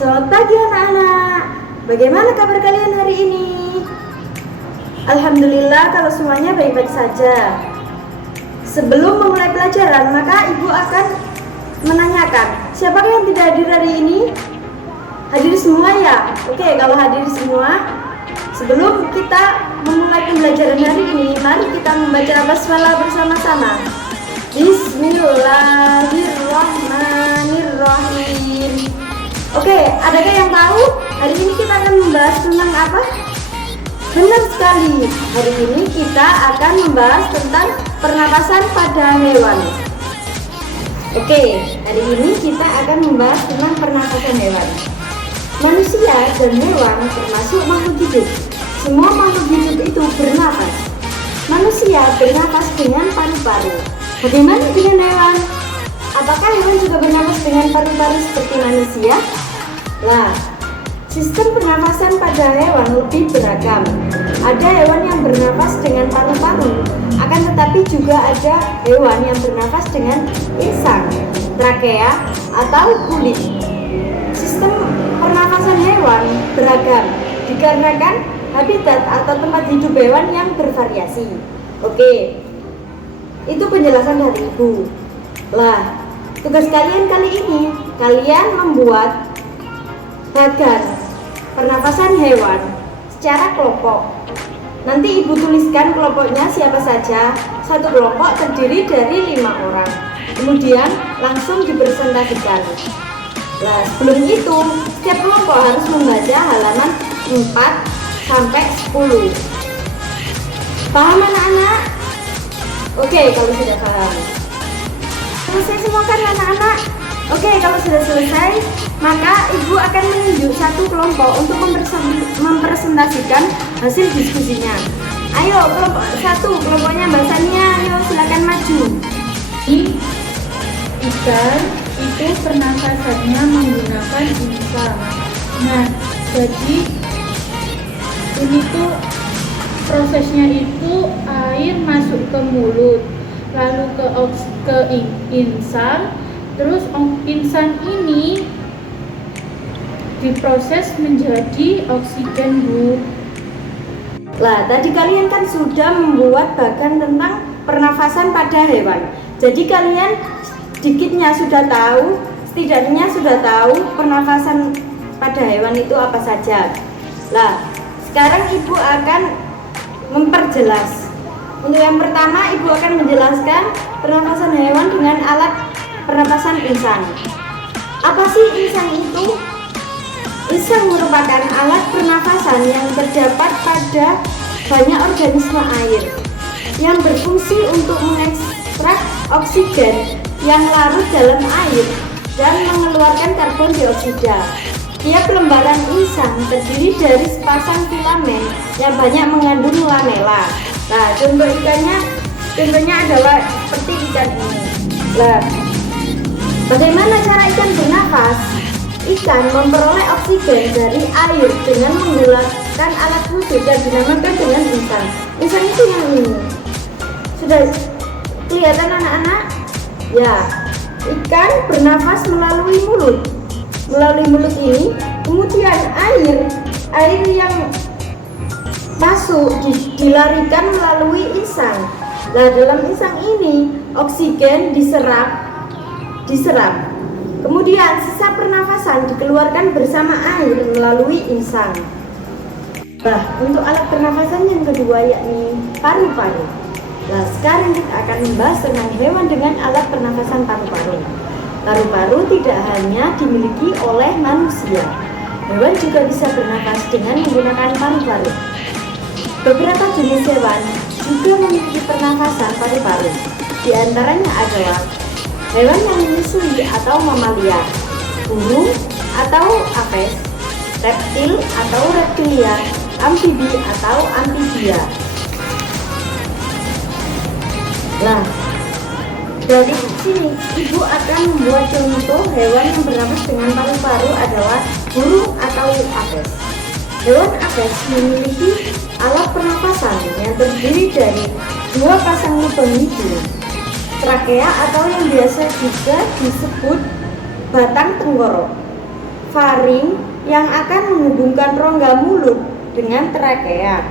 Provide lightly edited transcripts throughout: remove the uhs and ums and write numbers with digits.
Selamat pagi anak-anak. Bagaimana kabar kalian hari ini? Alhamdulillah kalau semuanya baik-baik saja. Sebelum memulai pelajaran, maka ibu akan menanyakan, siapa yang tidak hadir hari ini? Hadir semua ya? Oke, kalau hadir semua, sebelum kita memulai pembelajaran hari ini, mari kita membaca basmalah bersama-sama. Bismillahirrahmanirrahim. Oke, adakah yang tahu hari ini kita akan membahas tentang apa? Benar sekali, hari ini kita akan membahas tentang pernapasan pada hewan. Oke, hari ini kita akan membahas tentang pernapasan hewan. Manusia dan hewan termasuk makhluk hidup. Semua makhluk hidup itu bernapas. Manusia bernapas dengan paru-paru. Bagaimana dengan hewan? Apakah hewan juga bernapas dengan paru-paru seperti manusia? Lah, sistem pernapasan pada hewan lebih beragam. Ada hewan yang bernapas dengan paru-paru, akan tetapi juga ada hewan yang bernapas dengan insang, trakea, atau kulit. Sistem pernapasan hewan beragam dikarenakan habitat atau tempat hidup hewan yang bervariasi. Oke, itu penjelasan dari ibu. Lah, tugas kalian kali ini, kalian membuat bagan pernapasan hewan secara kelompok. Nanti ibu tuliskan kelompoknya siapa saja. Satu kelompok terdiri dari 5 orang. Kemudian langsung dipresentasikan. Nah, sebelum itu setiap kelompok harus membaca halaman 4 sampai 10. Paham anak-anak? Oke, kalau sudah paham. Selesai semua kan anak-anak? Oke, kalau sudah selesai, maka ibu akan menunjuk satu kelompok untuk mempresentasikan hasil diskusinya. Ayo, kelompok satu, kelompoknya Mbak Sania, ayo silakan maju. Ikan itu pernafasannya menggunakan insang. Nah, jadi ini tuh prosesnya itu air masuk ke mulut, lalu ke insang. Terus insang ini diproses menjadi oksigen, Bu. Lah, tadi kalian kan sudah membuat bagan tentang pernafasan pada hewan. Jadi kalian sedikitnya sudah tahu, setidaknya sudah tahu pernafasan pada hewan itu apa saja. Lah, sekarang ibu akan memperjelas. Untuk yang pertama, ibu akan menjelaskan pernafasan hewan dengan alat pernapasan insang. Apa sih insang itu? Insang merupakan alat pernapasan yang terdapat pada banyak organisme air yang berfungsi untuk mengekstrak oksigen yang larut dalam air dan mengeluarkan karbon dioksida. Tiap lembaran insang terdiri dari sepasang filamen yang banyak mengandung lamela. Nah, contohnya adalah seperti ikan ini. Nah, bagaimana cara ikan bernafas? Ikan memperoleh oksigen dari air dengan menggunakan alat khusus yang dinamakan dengan insang. Insang itu yang ini. Sudah kelihatan anak-anak? Ya, ikan bernafas melalui mulut. Melalui mulut ini, kemudian air yang masuk dilarikan melalui insang. Nah, dalam insang ini oksigen diserap. Kemudian sisa pernafasan dikeluarkan bersama air melalui insang. Nah, untuk alat pernafasan yang kedua yakni paru-paru. Nah, sekarang kita akan membahas tentang hewan dengan alat pernafasan paru-paru. Paru-paru tidak hanya dimiliki oleh manusia. Hewan juga bisa bernafas dengan menggunakan paru-paru. Beberapa jenis hewan juga memiliki pernafasan paru-paru. Di antaranya adalah hewan yang menyusui atau mamalia, burung atau apes, reptil atau reptilia, amfibi atau amfibia. Nah, dari sini ibu akan membuat contoh hewan yang bernafas dengan paru-paru adalah burung atau apes. Hewan apes memiliki alat pernapasan yang terdiri dari 2 pasang lubang hidung, trakea atau yang biasa juga disebut batang tenggorok, faring yang akan menghubungkan rongga mulut dengan trakea.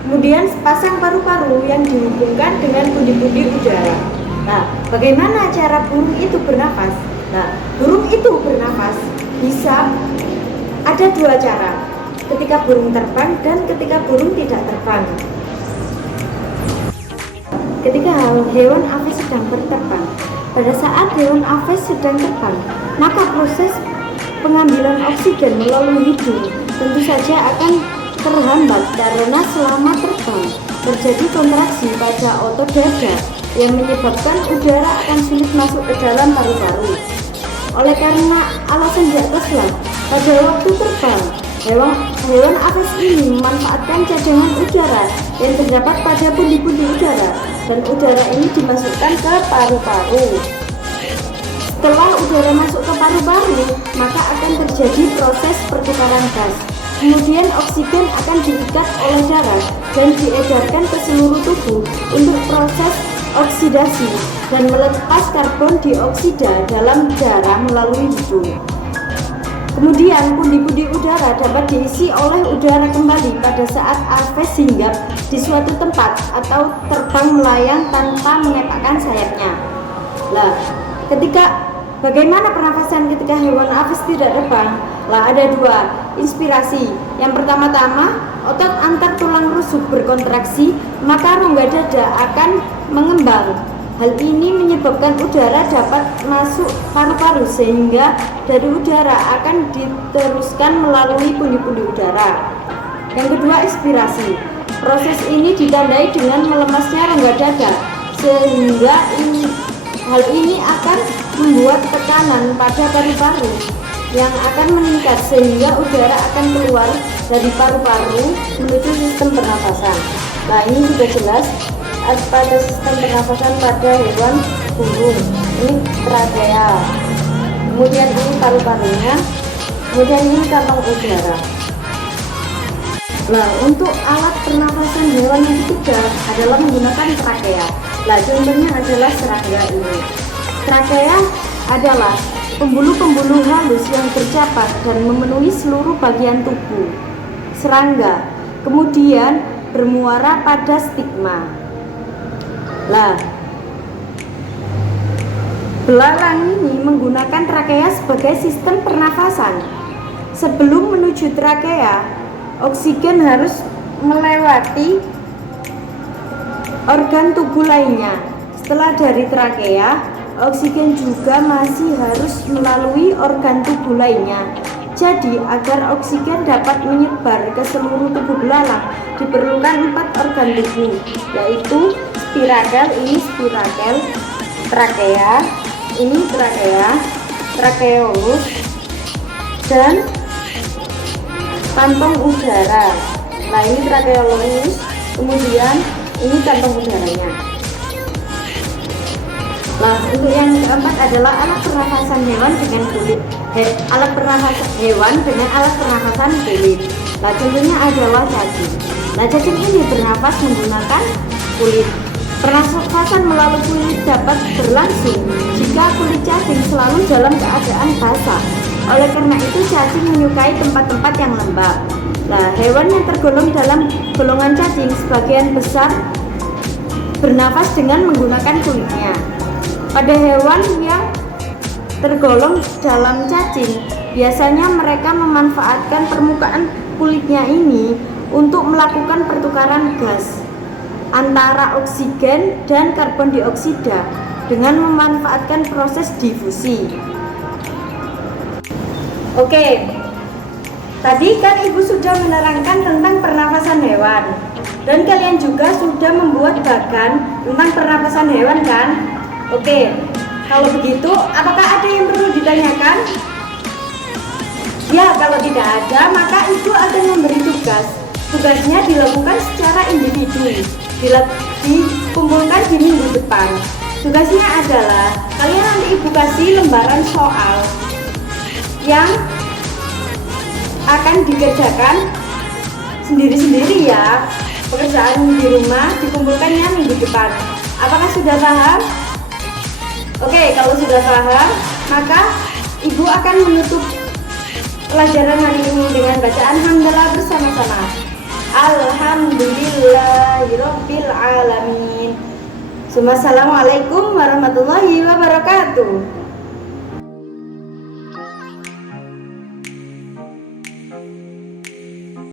Kemudian sepasang paru-paru yang dihubungkan dengan pundi-pundi udara. Nah, bagaimana cara burung itu bernafas? Nah, burung itu bernafas bisa ada dua cara, ketika burung terbang dan ketika burung tidak terbang. Ketika hewan aves sedang berterbang, pada saat hewan aves sedang terbang, maka proses pengambilan oksigen melalui hidung tentu saja akan terhambat karena selama terbang terjadi kontraksi pada otot dada yang menyebabkan udara akan sulit masuk ke dalam paru-paru. Oleh karena alasan di ataslah, pada waktu terbang, hewan aves ini memanfaatkan cadangan udara yang terdapat pada pundi-pundi udara, dan udara ini dimasukkan ke paru-paru. Setelah udara masuk ke paru-paru, maka akan terjadi proses pertukaran gas. Kemudian oksigen akan diikat oleh darah dan diedarkan ke seluruh tubuh untuk proses oksidasi dan melepas karbon dioksida dalam darah melalui hidung. Kemudian pundi-pundi udara dapat diisi oleh udara kembali pada saat aves hinggap di suatu tempat atau terbang melayang tanpa mengepakkan sayapnya. Lah, bagaimana pernafasan ketika hewan aves tidak terbang? Lah, ada dua inspirasi. Yang pertama-tama, otot antar tulang rusuk berkontraksi, maka rongga dada akan mengembang. Hal ini menyebabkan udara dapat masuk paru-paru sehingga dari udara akan diteruskan melalui pundi-pundi udara. Yang kedua, inspirasi. Proses ini ditandai dengan melemasnya rongga dada sehingga hal ini akan membuat tekanan pada paru-paru yang akan meningkat sehingga udara akan keluar dari paru-paru menuju sistem pernafasan. Nah, ini sudah jelas pada sistem pernafasan pada hewan burung. Ini trakea, kemudian ini paru-parunya, kemudian ini kantong udara. Nah, untuk alat pernafasan hewan yang ketiga adalah menggunakan trakea. Nah, contohnya adalah serangga ini. Trakea adalah pembuluh-pembuluh halus yang tercapai dan memenuhi seluruh bagian tubuh serangga, kemudian bermuara pada stigma. Lah, belalang ini menggunakan trakea sebagai sistem pernafasan. Sebelum menuju trakea, oksigen harus melewati organ tubuh lainnya. Setelah dari trakea, oksigen juga masih harus melalui organ tubuh lainnya. Jadi, agar oksigen dapat menyebar ke seluruh tubuh belalang, diperlukan 4 organ tubuh, yaitu spirakel, ini spirakel, trakea, ini trakea, trakeolus, dan kantong udara. Nah, ini trakeolus, kemudian ini kantong udaranya. Nah, untuk yang keempat adalah alat pernafasan hewan dengan kulit. Alat pernafasan hewan dengan alat pernafasan kulit. Nah, contohnya adalah cacing. Nah, cacing ini bernafas menggunakan kulit. Pernafasan melalui kulit dapat berlangsung jika kulit cacing selalu dalam keadaan basah. Oleh karena itu, cacing menyukai tempat-tempat yang lembab. Nah, hewan yang tergolong dalam golongan cacing sebagian besar bernafas dengan menggunakan kulitnya. Pada hewan yang tergolong dalam cacing, biasanya mereka memanfaatkan permukaan kulitnya ini untuk melakukan pertukaran gas antara oksigen dan karbon dioksida dengan memanfaatkan proses difusi. Oke, tadi kan Ibu sudah menerangkan tentang pernafasan hewan, dan kalian juga sudah membuat bagan tentang pernafasan hewan kan? Oke, kalau begitu apakah ada yang perlu ditanyakan? Ya, kalau tidak ada, maka Ibu akan memberi tugas. Tugasnya dilakukan secara individu, dikumpulkan di minggu depan. Tugasnya adalah kalian nanti Ibu kasih lembaran soal yang akan dikerjakan sendiri-sendiri ya. Pekerjaan di rumah dikumpulkannya minggu depan. Apakah sudah paham? Oke, kalau sudah paham, maka Ibu akan menutup pelajaran hari ini dengan bacaan hamdalah bersama-sama. Alhamdulillahirabbil alamin. Assalamualaikum warahmatullahi wabarakatuh.